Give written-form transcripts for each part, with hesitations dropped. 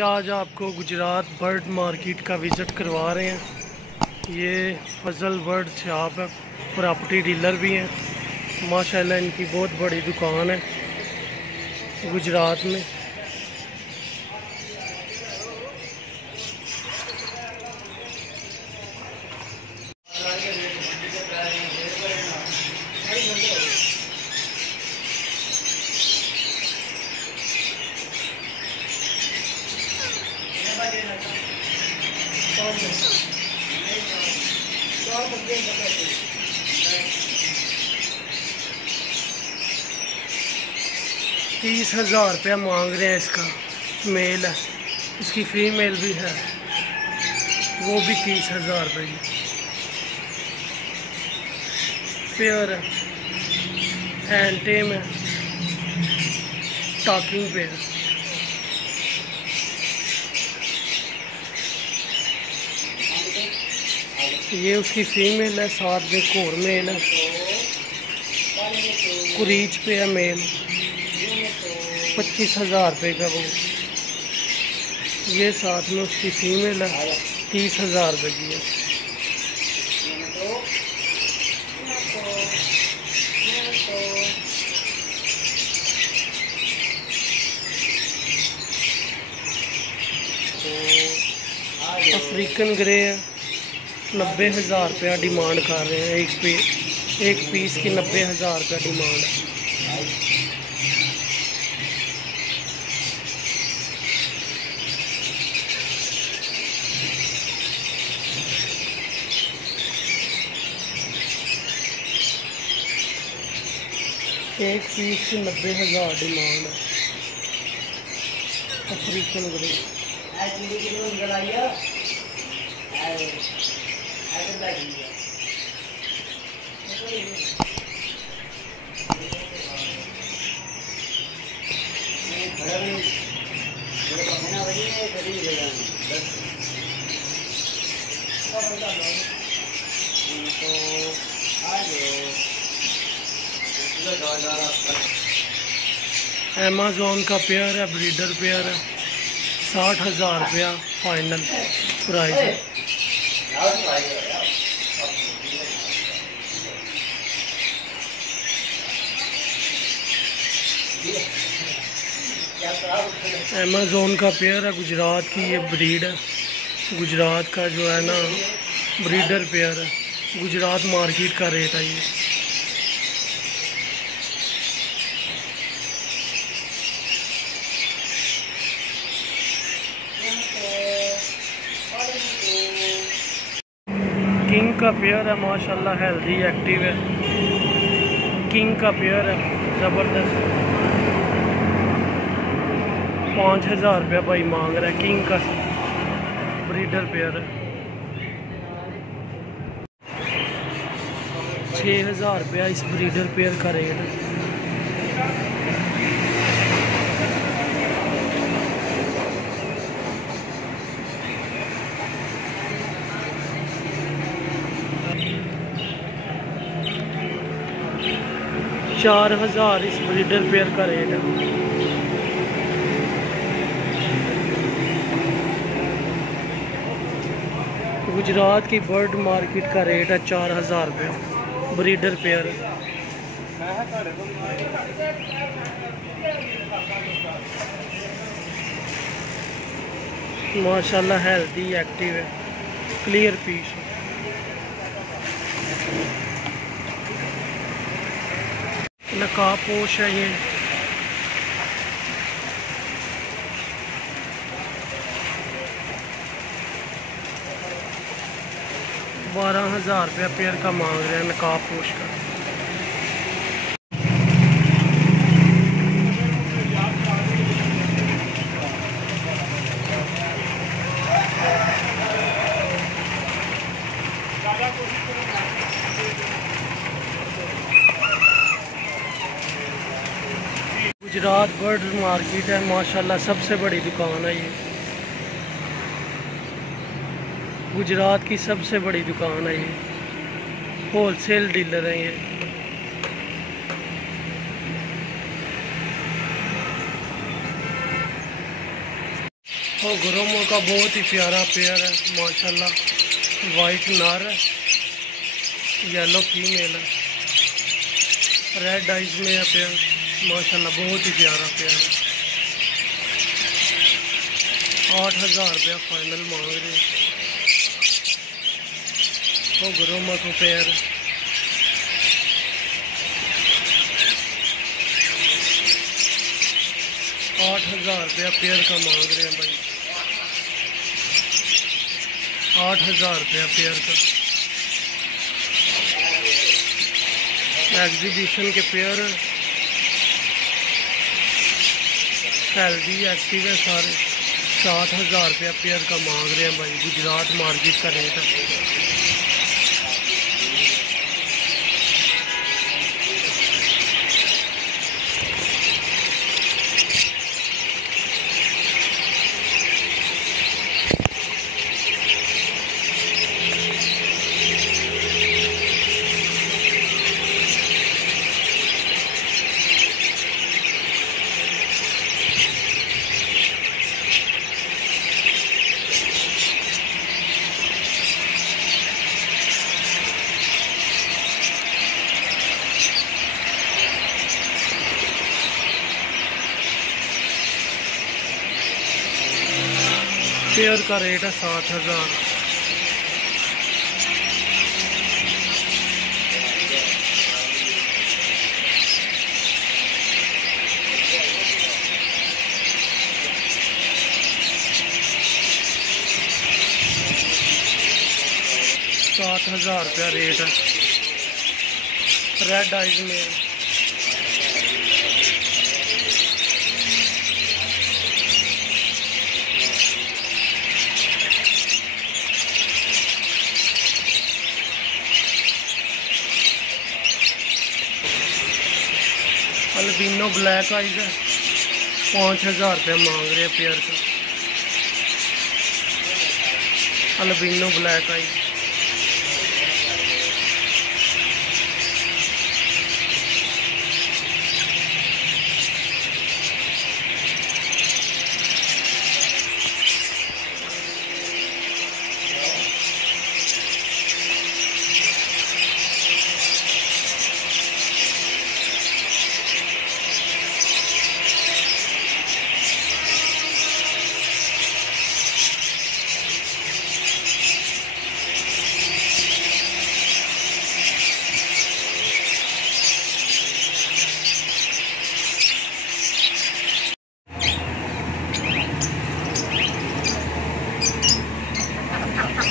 आज आपको Gujarat bird market का विज़िट करवा रहे हैं। ये फजल बर्ड शॉप है, प्रॉपर्टी डीलर भी हैं। माशाल्लाह इनकी बहुत बड़ी दुकान है गुजरात में। ₹30,000 मांग रहे हैं। इसका मेल है, इसकी फीमेल भी है, वो भी ₹30,000 की पेयर है। हैंड टेम है, टॉकिंग पेयर। ये उसकी फीमेल है, साथ में एक और मेल है। कुरीच पे है मेल, ₹25,000 का वो। ये साथ में उसकी फीमेल है, ₹30,000 की है। अफ्रीकन ग्रे है, ₹90,000 डिमांड कर रहे हैं। एक पीस की ₹90,000 डिमांड है। एक पीस की ₹90,000 डिमांड है। अफ्रीकन ग्रे अमेज़न का पेयर है, ब्रीडर पेयर है। ₹60,000 फाइनल प्राइस है। अमेज़न का पेयर है, गुजरात की ये ब्रीड है। गुजरात का जो है ना ब्रीडर पेयर है, गुजरात मार्केट का रेट है ये। किंग का पेयर है, माशाल्लाह हेल्दी एक्टिव है। किंग का पेयर है, ज़बरदस्त। ₹5,000 भाई मांग रहा है। किंग का ब्रीडर पेयर है। ₹6,000 इस ब्रीडर पेयर का रेट है। ₹4,000 इस ब्रीडर पेयर का रेट है। गुजरात की बर्ड मार्केट का रेट है ₹4,000 ब्रीडर पेयर। माशाल्लाह हेल्दी एक्टिव है, क्लियर पीस। नकाब पोश है ये। ₹12,000 पेयर का मांग रहे हैं नकाब पोश का। गुजरात बर्ड मार्केट है, माशाल्लाह सबसे बड़ी दुकान है ये। गुजरात की सबसे बड़ी दुकान है ये, होलसेल डीलर है ये। और गुरुमो का बहुत ही प्यारा पेयर है माशाल्लाह। वाइट नर है, येलो फीमेल है, रेड आइज में है पेयर माशाल्लाह, बहुत ही प्यारा पेयर है। 8,000 रुपया फाइनल मांग रहे हैं। वो गुरुमो को पेयर 8,000 रुपया पेयर का मांग रहे हैं भाई। 8,000 रुपया पेयर का। एग्जीबिशन के पेयर हेल्दी एक्टिव है सारे। 7,000 रुपया पेयर का मांग रहे हैं भाई। गुजरात मार्केट का रेट है। पेयर का रेट है 7,000। रुपया रेट है। रेड आइज में अल्बिनो ब्लैक आइज है। 5,000 रुपया मांग रहे हैं पेयर का। अल्बिनो ब्लैक आइज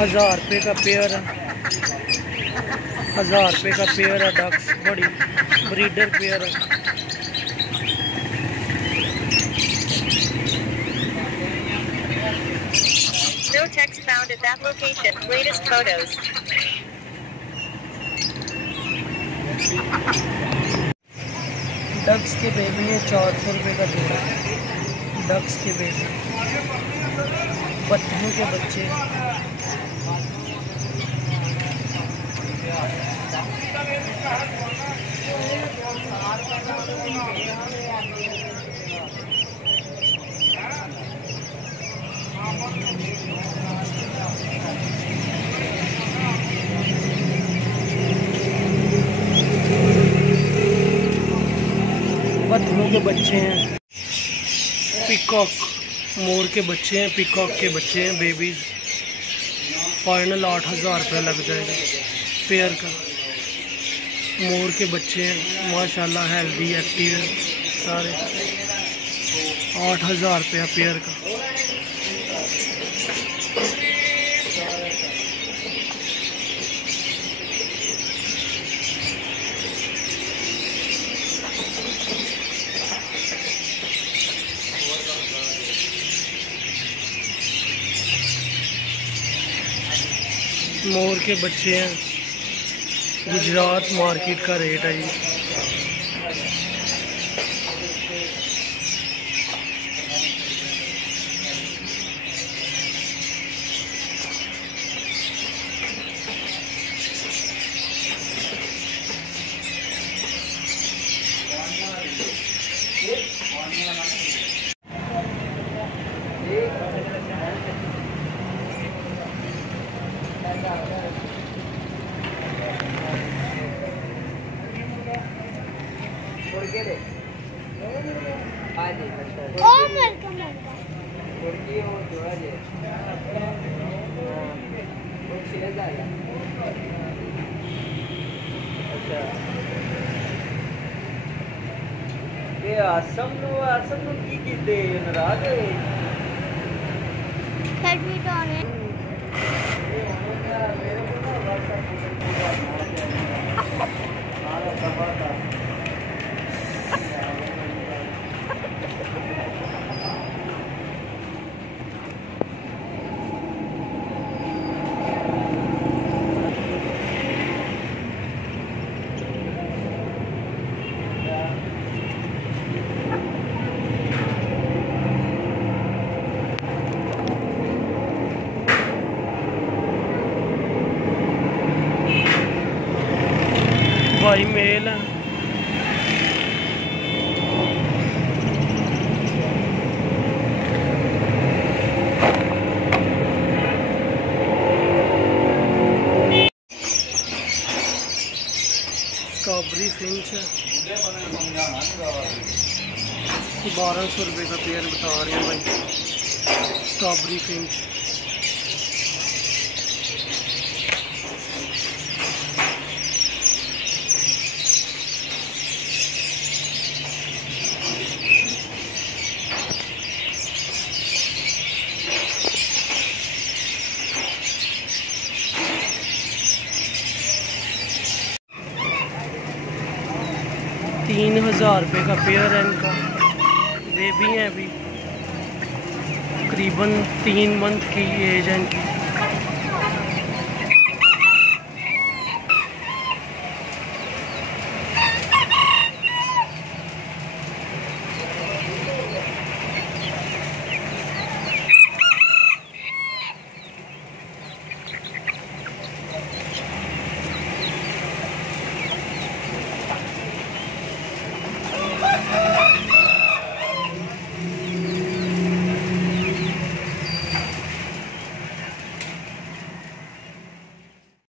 ₹1,000 का पेयर है। 1,000 रुपये का पेयर है। डक्स बड़ी ब्रीडर पेयर है। No text found at that location. Latest photos. Ducks के बेबी है। 400 रुपये का जोड़ा। डक्स के बेबी, पत्थरों के बच्चे। पत्थरों के बच्चे हैं। पिकॉक मोर के बच्चे हैं। पिकॉक के बच्चे हैं बेबीज। फाइनल 8,000 रुपया लग जाएगा पेयर का। मोर के बच्चे हैं माशाल्लाह, हेल्दी एक्टिव है सारे। 8,000 रुपया पेयर का। मोर के बच्चे हैं। गुजरात मार्केट का रेट है ये। आसम नु की कीते नाराज होए भाई मेल है। स्ट्रॉबेरी फिंच है, 1200 रुपये का पेयर बता रहे हैं भाई। स्ट्रॉबेरी फिंच 3000 रुपये का पेयर है इनका। बेबी हैं अभी, तकरीबन 3 मंथ की एज है इनकी।